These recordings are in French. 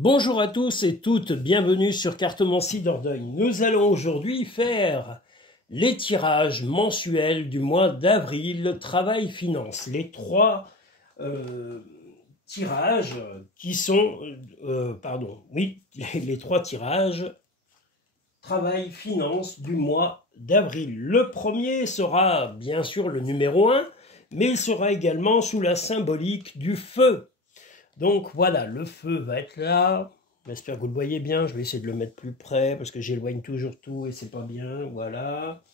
Bonjour à tous et toutes, bienvenue sur Cartomancie Dordogne. Nous allons aujourd'hui faire les tirages mensuels du mois d'avril, travail finance. Les trois tirages qui sont, les trois tirages travail finance du mois d'avril. Le premier sera bien sûr le numéro 1, mais il sera également sous la symbolique du feu. Donc voilà, le feu va être là. J'espère que vous le voyez bien. Je vais essayer de le mettre plus près parce que j'éloigne toujours tout et c'est pas bien. Voilà.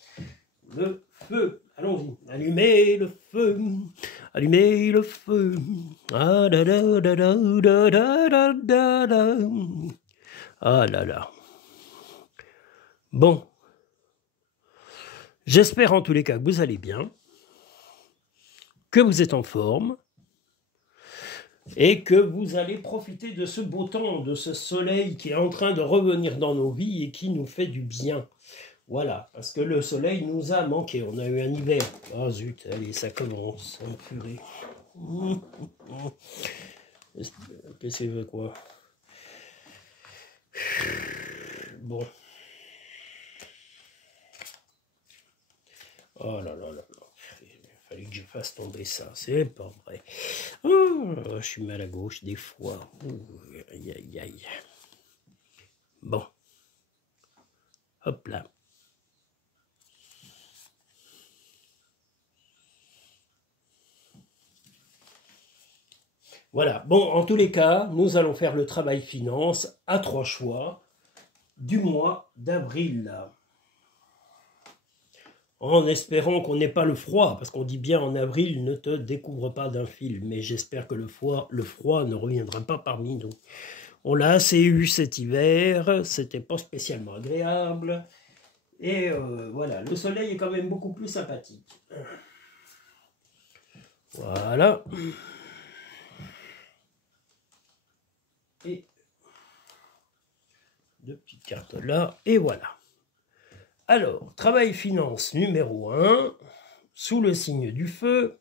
Le feu. Allons-y. Allumez le feu. Allumez le feu. Ah là là là là là là là là. Ah là là. Bon. J'espère en tous les cas que vous allez bien, que vous êtes en forme, et que vous allez profiter de ce beau temps, de ce soleil qui est en train de revenir dans nos vies et qui nous fait du bien. Voilà, parce que le soleil nous a manqué. On a eu un hiver. Ah zut, allez, ça commence. Purée. Qu'est-ce que c'est quoi? Bon. Oh là là là là. Il fallait que je fasse tomber ça, c'est pas vrai. Oh, je suis mal à gauche des fois. Aïe aïe aïe. Bon. Hop là. Voilà. Bon, en tous les cas, nous allons faire le travail finance à 3 choix du mois d'avril. En espérant qu'on n'ait pas le froid, parce qu'on dit bien en avril, ne te découvre pas d'un fil, mais j'espère que le froid ne reviendra pas parmi nous. On l'a assez eu cet hiver, c'était pas spécialement agréable, et voilà, le soleil est quand même beaucoup plus sympathique. Voilà. Et deux petites cartes là, et voilà. Alors, travail finance numéro 1, sous le signe du feu.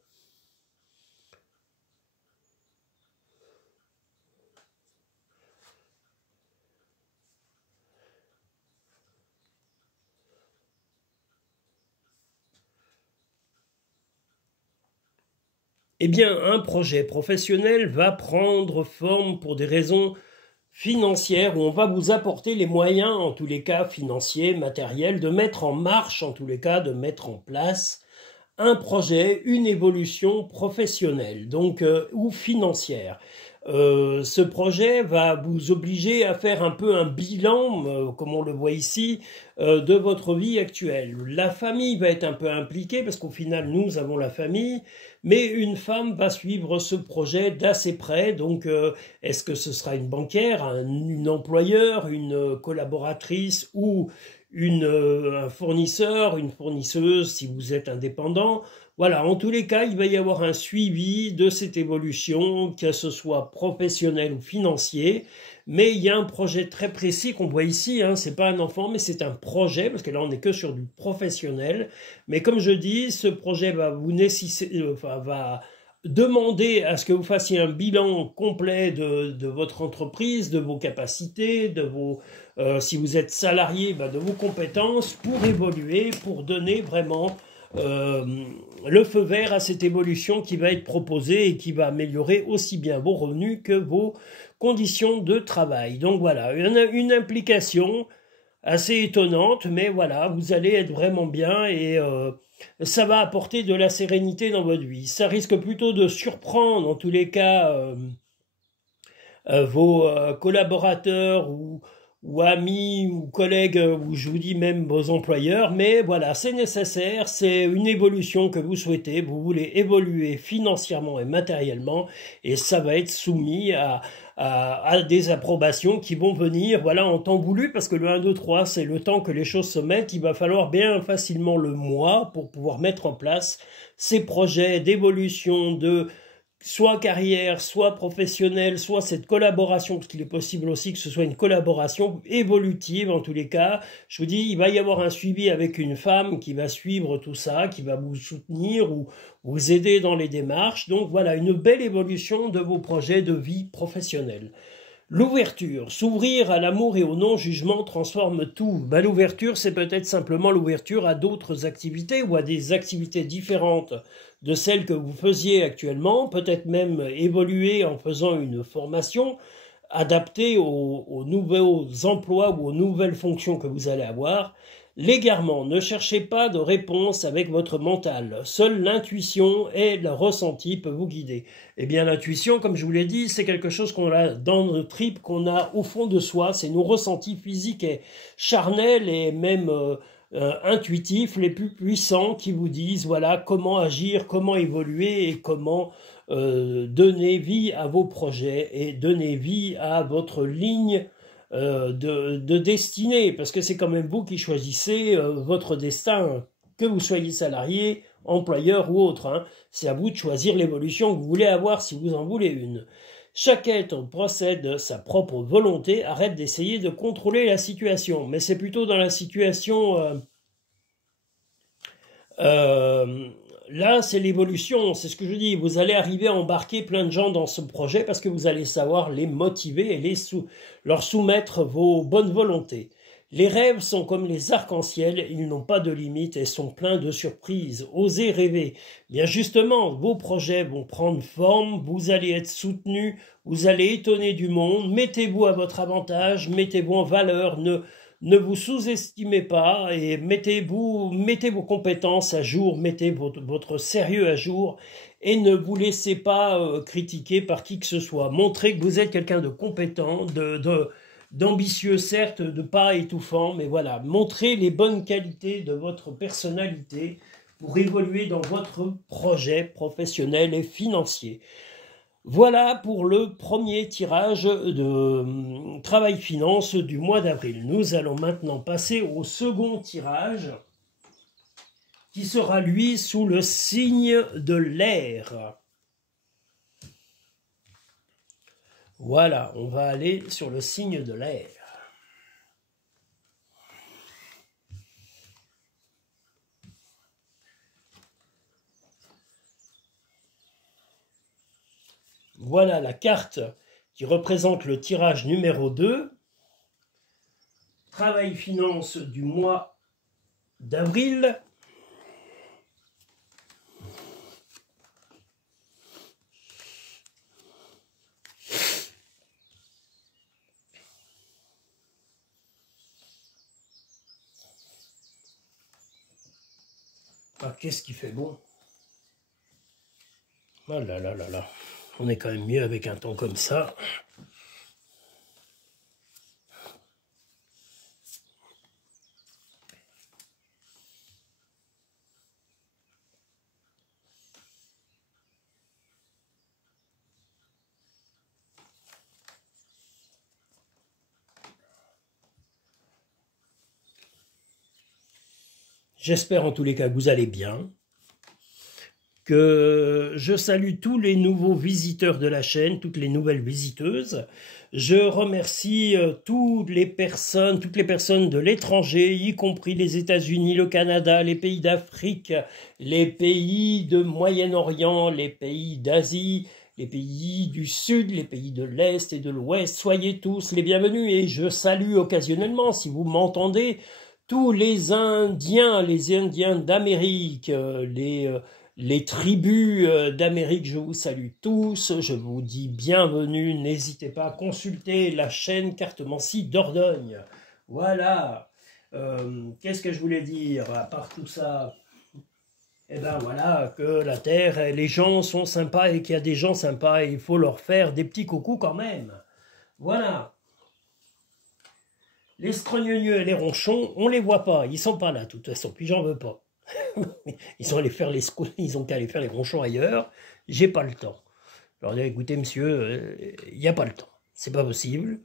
Eh bien, un projet professionnel va prendre forme pour des raisons financière où on va vous apporter les moyens, en tous les cas financiers, matériels, de mettre en marche, en tous les cas, de mettre en place un projet, une évolution professionnelle, donc ou financière. Ce projet va vous obliger à faire un peu un bilan, comme on le voit ici, de votre vie actuelle. La famille va être un peu impliquée, parce qu'au final, nous avons la famille, mais une femme va suivre ce projet d'assez près. Donc, est-ce que ce sera une banquière, une employeur, une collaboratrice ou un fournisseur, une fournisseuse si vous êtes indépendant? Voilà, en tous les cas, il va y avoir un suivi de cette évolution, que ce soit professionnel ou financier. Mais il y a un projet très précis qu'on voit ici, hein, c'est pas un enfant, mais c'est un projet, parce que là on n'est que sur du professionnel. Mais comme je dis, ce projet va vous nécessiter, va demander à ce que vous fassiez un bilan complet de votre entreprise, de vos capacités, de vos, si vous êtes salarié, de vos compétences pour évoluer, pour donner vraiment le feu vert à cette évolution qui va être proposée et qui va améliorer aussi bien vos revenus que vos conditions de travail. Donc voilà, une implication assez étonnante, mais voilà, vous allez être vraiment bien et ça va apporter de la sérénité dans votre vie. Ça risque plutôt de surprendre, en tous les cas, vos collaborateurs ou amis ou collègues, ou je vous dis même vos employeurs, mais voilà, c'est nécessaire, c'est une évolution que vous souhaitez, vous voulez évoluer financièrement et matériellement, et ça va être soumis à des approbations qui vont venir, voilà, en temps voulu, parce que le 1, 2, 3, c'est le temps que les choses se mettent, il va falloir bien facilement le mois pour pouvoir mettre en place ces projets d'évolution, de soit carrière, soit professionnelle, soit cette collaboration, parce qu'il est possible aussi que ce soit une collaboration évolutive en tous les cas. Je vous dis, il va y avoir un suivi avec une femme qui va suivre tout ça, qui va vous soutenir ou vous aider dans les démarches. Donc voilà, une belle évolution de vos projets de vie professionnelle. L'ouverture, s'ouvrir à l'amour et au non-jugement transforme tout. Ben, l'ouverture, c'est peut-être simplement l'ouverture à d'autres activités ou à des activités différentes de celles que vous faisiez actuellement, peut-être même évoluer en faisant une formation adaptée aux nouveaux emplois ou aux nouvelles fonctions que vous allez avoir. L'égarement, ne cherchez pas de réponse avec votre mental. Seule l'intuition et le ressenti peuvent vous guider. Eh bien, l'intuition, comme je vous l'ai dit, c'est quelque chose qu'on a dans nos tripes, qu'on a au fond de soi. C'est nos ressentis physiques et charnels et même intuitifs les plus puissants qui vous disent, voilà, comment agir, comment évoluer et comment donner vie à vos projets et donner vie à votre ligne de destinée, parce que c'est quand même vous qui choisissez votre destin, que vous soyez salarié, employeur ou autre. Hein. C'est à vous de choisir l'évolution que vous voulez avoir si vous en voulez une. Chaque être procède de sa propre volonté, arrête d'essayer de contrôler la situation, mais c'est plutôt dans la situation... là, c'est l'évolution, c'est ce que je dis. Vous allez arriver à embarquer plein de gens dans ce projet parce que vous allez savoir les motiver et leur soumettre vos bonnes volontés. Les rêves sont comme les arcs-en-ciel, ils n'ont pas de limite et sont pleins de surprises. Osez rêver. Bien justement, vos projets vont prendre forme, vous allez être soutenu, vous allez étonner du monde. Mettez-vous à votre avantage, mettez-vous en valeur, ne vous sous-estimez pas et mettez vos compétences à jour, mettez votre sérieux à jour et ne vous laissez pas critiquer par qui que ce soit. Montrez que vous êtes quelqu'un de compétent, d'ambitieux certes, de pas étouffant, mais voilà, montrez les bonnes qualités de votre personnalité pour évoluer dans votre projet professionnel et financier. Voilà pour le premier tirage de Travail Finance du mois d'avril. Nous allons maintenant passer au second tirage qui sera lui sous le signe de l'air. Voilà, on va aller sur le signe de l'air. Voilà la carte qui représente le tirage numéro 2. Travail finance du mois d'avril. Ah, qu'est-ce qui fait bon? Oh là là là là. On est quand même mieux avec un temps comme ça. J'espère en tous les cas que vous allez bien. Que je salue tous les nouveaux visiteurs de la chaîne, toutes les nouvelles visiteuses. Je remercie toutes les personnes de l'étranger, y compris les États-Unis, le Canada, les pays d'Afrique, les pays de Moyen-Orient, les pays d'Asie, les pays du Sud, les pays de l'Est et de l'Ouest. Soyez tous les bienvenus et je salue occasionnellement, si vous m'entendez, tous les Indiens d'Amérique, les tribus d'Amérique, je vous salue tous, je vous dis bienvenue, n'hésitez pas à consulter la chaîne Cartomancie Dordogne. Voilà, qu'est-ce que je voulais dire à part tout ça? Eh bien voilà, que la Terre, les gens sont sympas et qu'il y a des gens sympas et il faut leur faire des petits coucous quand même. Voilà. Les scrogneux et les ronchons, on les voit pas, ils sont pas là de toute façon, puis j'en veux pas. Ils ont qu'à aller faire les ronchons ailleurs. J'ai pas le temps. Je leur dis, écoutez, monsieur, il n'y a pas le temps. C'est pas possible.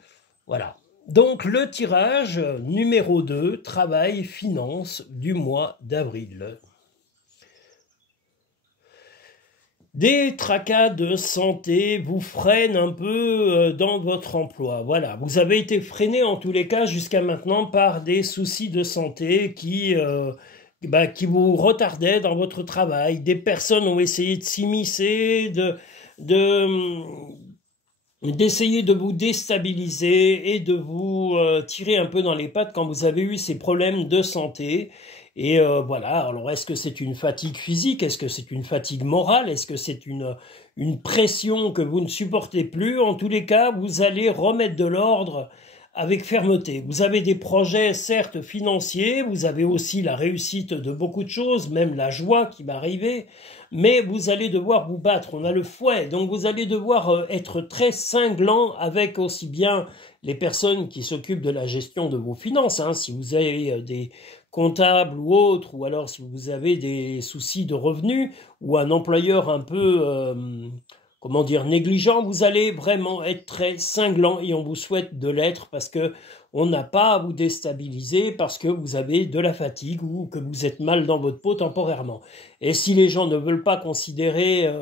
Voilà. Donc, le tirage numéro 2, travail, finance du mois d'avril. Des tracas de santé vous freinent un peu dans votre emploi. Voilà, vous avez été freiné en tous les cas jusqu'à maintenant par des soucis de santé qui vous retardaient dans votre travail. Des personnes ont essayé de s'immiscer, d'essayer de vous déstabiliser et de vous tirer un peu dans les pattes quand vous avez eu ces problèmes de santé. Et voilà, alors est-ce que c'est une fatigue physique? Est-ce que c'est une fatigue morale? Est-ce que c'est une pression que vous ne supportez plus? En tous les cas, vous allez remettre de l'ordre avec fermeté. Vous avez des projets, certes, financiers, vous avez aussi la réussite de beaucoup de choses, même la joie qui va arriver, mais vous allez devoir vous battre. On a le fouet, donc vous allez devoir être très cinglant avec aussi bien les personnes qui s'occupent de la gestion de vos finances, hein, si vous avez des comptables ou autres, ou alors si vous avez des soucis de revenus, ou un employeur un peu comment dire, négligent, vous allez vraiment être très cinglant et on vous souhaite de l'être parce que on n'a pas à vous déstabiliser parce que vous avez de la fatigue ou que vous êtes mal dans votre peau temporairement. Et si les gens ne veulent pas considérer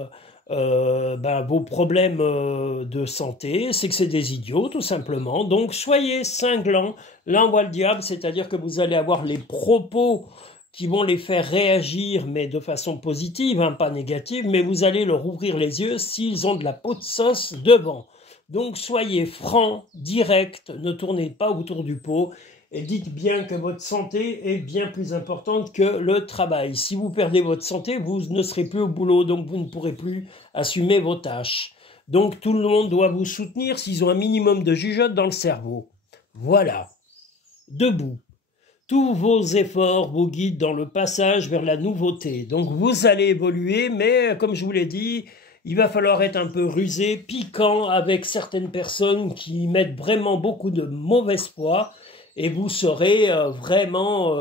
vos problèmes de santé, c'est que c'est des idiots tout simplement. Donc soyez cinglants, l'envoie le diable, c'est-à-dire que vous allez avoir les propos qui vont les faire réagir, mais de façon positive, hein, pas négative, mais vous allez leur ouvrir les yeux s'ils ont de la peau de sauce devant. Donc soyez francs, directs, ne tournez pas autour du pot, et dites bien que votre santé est bien plus importante que le travail. Si vous perdez votre santé, vous ne serez plus au boulot, donc vous ne pourrez plus assumer vos tâches. Donc tout le monde doit vous soutenir s'ils ont un minimum de jugeote dans le cerveau. Voilà. Debout. Tous vos efforts vous guident dans le passage vers la nouveauté. Donc vous allez évoluer, mais comme je vous l'ai dit, il va falloir être un peu rusé, piquant avec certaines personnes qui mettent vraiment beaucoup de mauvaise foi et vous serez vraiment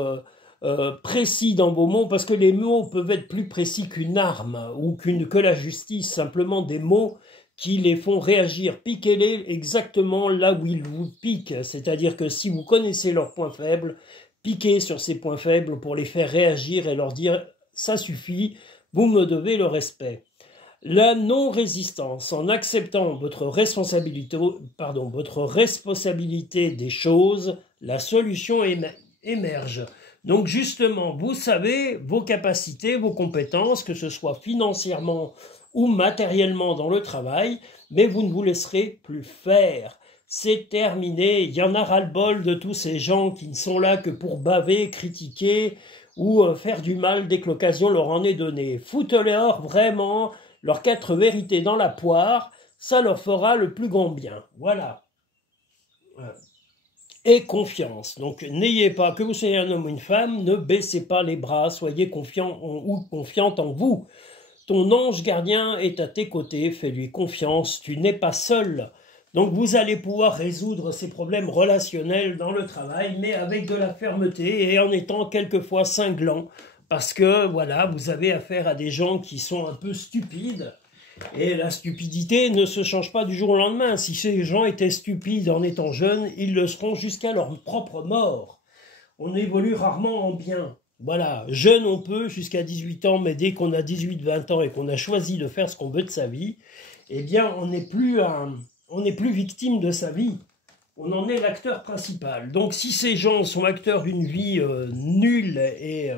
précis dans vos mots parce que les mots peuvent être plus précis qu'une arme ou que la justice, simplement des mots qui les font réagir. Piquez-les exactement là où ils vous piquent, c'est-à-dire que si vous connaissez leurs points faibles, piquez sur ces points faibles pour les faire réagir et leur dire « ça suffit, vous me devez le respect ». La non-résistance, en acceptant votre responsabilité des choses, la solution émerge. Donc justement, vous savez vos capacités, vos compétences, que ce soit financièrement ou matériellement dans le travail, mais vous ne vous laisserez plus faire. C'est terminé, il y en a ras-le-bol de tous ces gens qui ne sont là que pour baver, critiquer ou faire du mal dès que l'occasion leur en est donnée. Foutez-leur vraiment leurs 4 vérités dans la poire, ça leur fera le plus grand bien. Voilà. Et confiance. Donc n'ayez pas, que vous soyez un homme ou une femme, ne baissez pas les bras, soyez confiant ou confiante en vous. Ton ange gardien est à tes côtés, fais-lui confiance, tu n'es pas seul. Donc vous allez pouvoir résoudre ces problèmes relationnels dans le travail, mais avec de la fermeté et en étant quelquefois cinglant, parce que voilà, vous avez affaire à des gens qui sont un peu stupides, et la stupidité ne se change pas du jour au lendemain. Si ces gens étaient stupides en étant jeunes, ils le seront jusqu'à leur propre mort. On évolue rarement en bien. Voilà, jeune on peut jusqu'à 18 ans, mais dès qu'on a 18-20 ans et qu'on a choisi de faire ce qu'on veut de sa vie, eh bien on n'est plus victime de sa vie. On en est l'acteur principal. Donc si ces gens sont acteurs d'une vie nulle et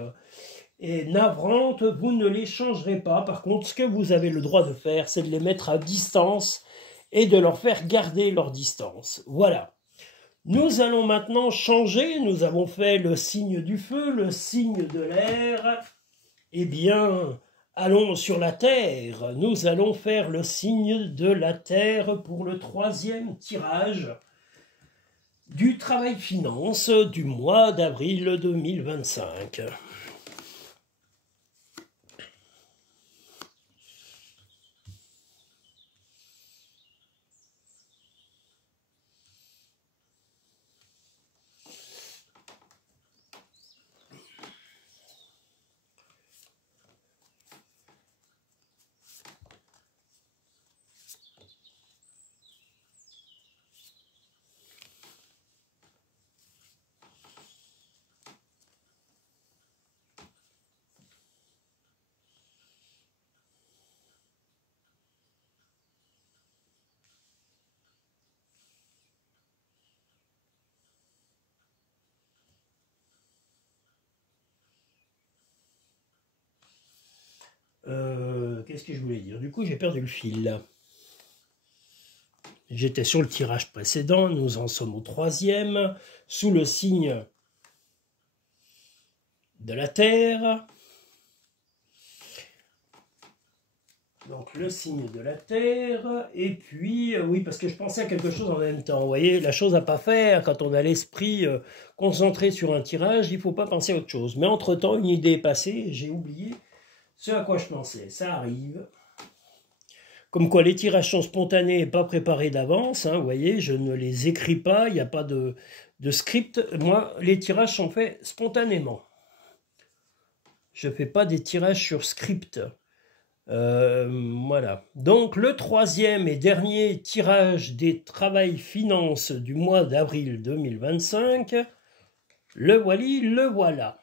navrante, vous ne les changerez pas. Par contre, ce que vous avez le droit de faire, c'est de les mettre à distance et de leur faire garder leur distance. Voilà. Nous allons maintenant changer, nous avons fait le signe du feu, le signe de l'air. Eh bien, allons sur la terre, nous allons faire le signe de la terre pour le 3e tirage du Travail Finance du mois d'avril 2025. Qu'est-ce que je voulais dire? Du coup, j'ai perdu le fil. J'étais sur le tirage précédent, nous en sommes au 3e, sous le signe de la Terre. Donc le signe de la Terre, et puis, oui, parce que je pensais à quelque chose en même temps. Vous voyez, la chose à pas faire, quand on a l'esprit concentré sur un tirage, il ne faut pas penser à autre chose. Mais entre-temps, une idée est passée, j'ai oublié ce à quoi je pensais. Ça arrive. Comme quoi les tirages sont spontanés et pas préparés d'avance, hein, vous voyez, je ne les écris pas, il n'y a pas de script. Moi, les tirages sont faits spontanément. Je ne fais pas des tirages sur script. Voilà. Donc le 3e et dernier tirage des travails finances du mois d'avril 2025, le voilà.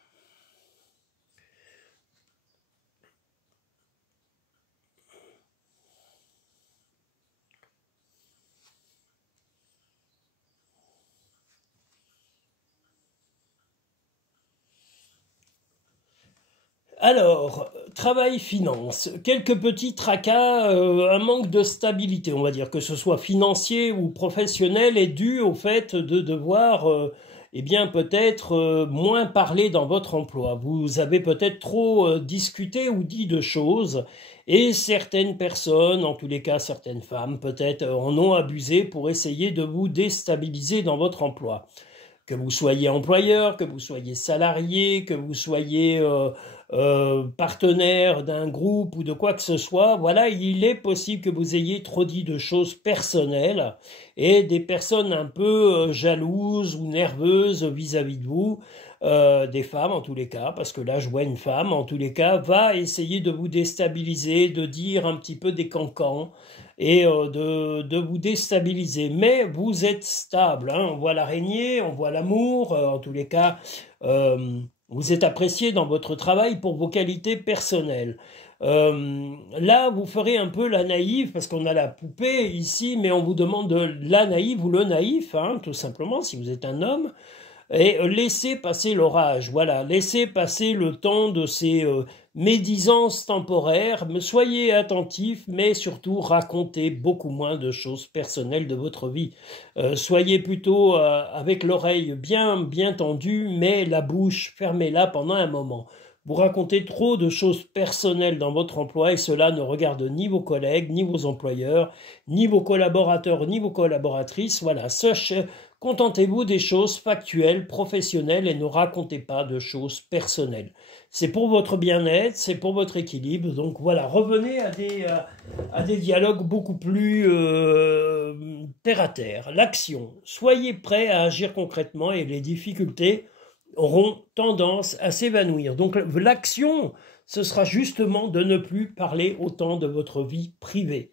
Alors, travail, finance, quelques petits tracas, un manque de stabilité, on va dire, que ce soit financier ou professionnel, est dû au fait de devoir, eh bien, peut-être moins parler dans votre emploi. Vous avez peut-être trop discuté ou dit de choses, et certaines personnes, en tous les cas certaines femmes, peut-être en ont abusé pour essayer de vous déstabiliser dans votre emploi. Que vous soyez employeur, que vous soyez salarié, que vous soyez partenaire d'un groupe ou de quoi que ce soit, voilà, il est possible que vous ayez trop dit de choses personnelles et des personnes un peu jalouses ou nerveuses vis-à-vis de vous, des femmes en tous les cas, parce que là je vois une femme en tous les cas, va essayer de vous déstabiliser, de dire un petit peu des cancans, et de vous déstabiliser. Mais vous êtes stable, hein. On voit l'araignée, on voit l'amour, en tous les cas, vous êtes apprécié dans votre travail pour vos qualités personnelles. Là, vous ferez un peu la naïve, parce qu'on a la poupée ici, mais on vous demande de la naïve ou le naïf, hein, tout simplement, si vous êtes un homme. Et laissez passer l'orage, voilà, laissez passer le temps de ces médisances temporaires, mais soyez attentifs, mais surtout racontez beaucoup moins de choses personnelles de votre vie. Soyez plutôt avec l'oreille bien tendue, mais la bouche, fermez-la pendant un moment. Vous racontez trop de choses personnelles dans votre emploi et cela ne regarde ni vos collègues, ni vos employeurs, ni vos collaborateurs, ni vos collaboratrices. Voilà, contentez-vous des choses factuelles, professionnelles et ne racontez pas de choses personnelles. C'est pour votre bien-être, c'est pour votre équilibre. Donc voilà, revenez à des dialogues beaucoup plus terre à terre. L'action. Soyez prêts à agir concrètement et les difficultés auront tendance à s'évanouir. Donc l'action, ce sera justement de ne plus parler autant de votre vie privée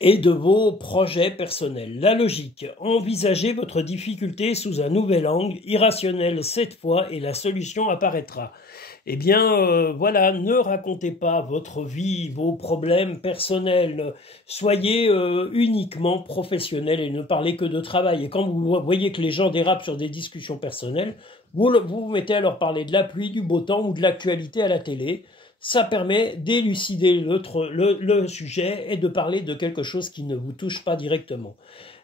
et de vos projets personnels. La logique, envisagez votre difficulté sous un nouvel angle, irrationnel cette fois, et la solution apparaîtra. Eh bien, voilà, ne racontez pas votre vie, vos problèmes personnels, soyez uniquement professionnel et ne parlez que de travail. Et quand vous voyez que les gens dérapent sur des discussions personnelles, vous vous mettez à leur parler de la pluie, du beau temps ou de l'actualité à la télé. Ça permet d'élucider le sujet et de parler de quelque chose qui ne vous touche pas directement.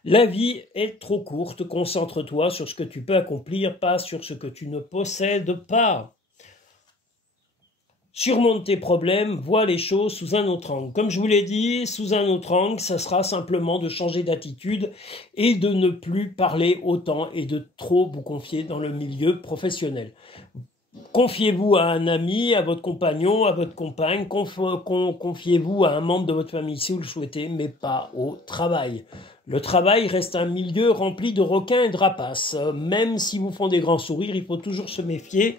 La vie est trop courte, concentre-toi sur ce que tu peux accomplir, pas sur ce que tu ne possèdes pas. Surmonte tes problèmes, vois les choses sous un autre angle. Comme je vous l'ai dit, sous un autre angle, ça sera simplement de changer d'attitude et de ne plus parler autant et de trop vous confier dans le milieu professionnel. Confiez-vous à un ami, à votre compagnon, à votre compagne, confiez-vous à un membre de votre famille si vous le souhaitez, mais pas au travail. Le travail reste un milieu rempli de requins et de rapaces. Même si vous font des grands sourires, il faut toujours se méfier.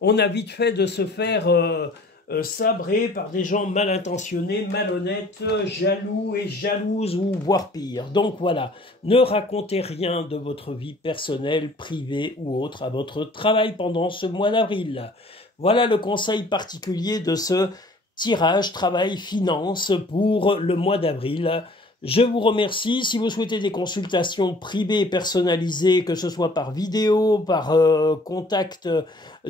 On a vite fait de se faire sabrer par des gens mal intentionnés, malhonnêtes, jaloux et jalouses ou voire pire. Donc voilà, ne racontez rien de votre vie personnelle, privée ou autre à votre travail pendant ce mois d'avril. Voilà le conseil particulier de ce tirage travail finance pour le mois d'avril. Je vous remercie. Si vous souhaitez des consultations privées et personnalisées, que ce soit par vidéo, par contact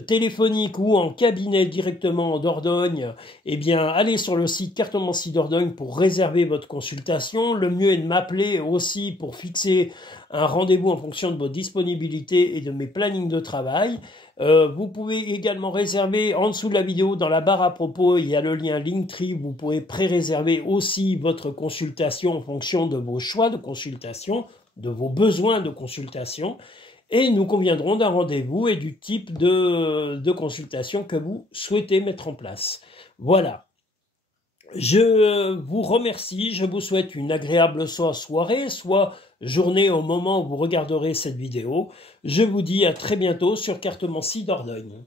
téléphonique ou en cabinet directement en Dordogne, eh bien, allez sur le site Cartomancie Dordogne pour réserver votre consultation. Le mieux est de m'appeler aussi pour fixer un rendez-vous en fonction de vos disponibilités et de mes plannings de travail. Vous pouvez également réserver en dessous de la vidéo, dans la barre à propos, il y a le lien Linktree. Vous pouvez pré-réserver aussi votre consultation en fonction de vos choix de consultation, de vos besoins de consultation. Et nous conviendrons d'un rendez-vous et du type de consultation que vous souhaitez mettre en place. Voilà. Je vous remercie, je vous souhaite une agréable soirée, soit journée au moment où vous regarderez cette vidéo. Je vous dis à très bientôt sur Cartomancie Dordogne.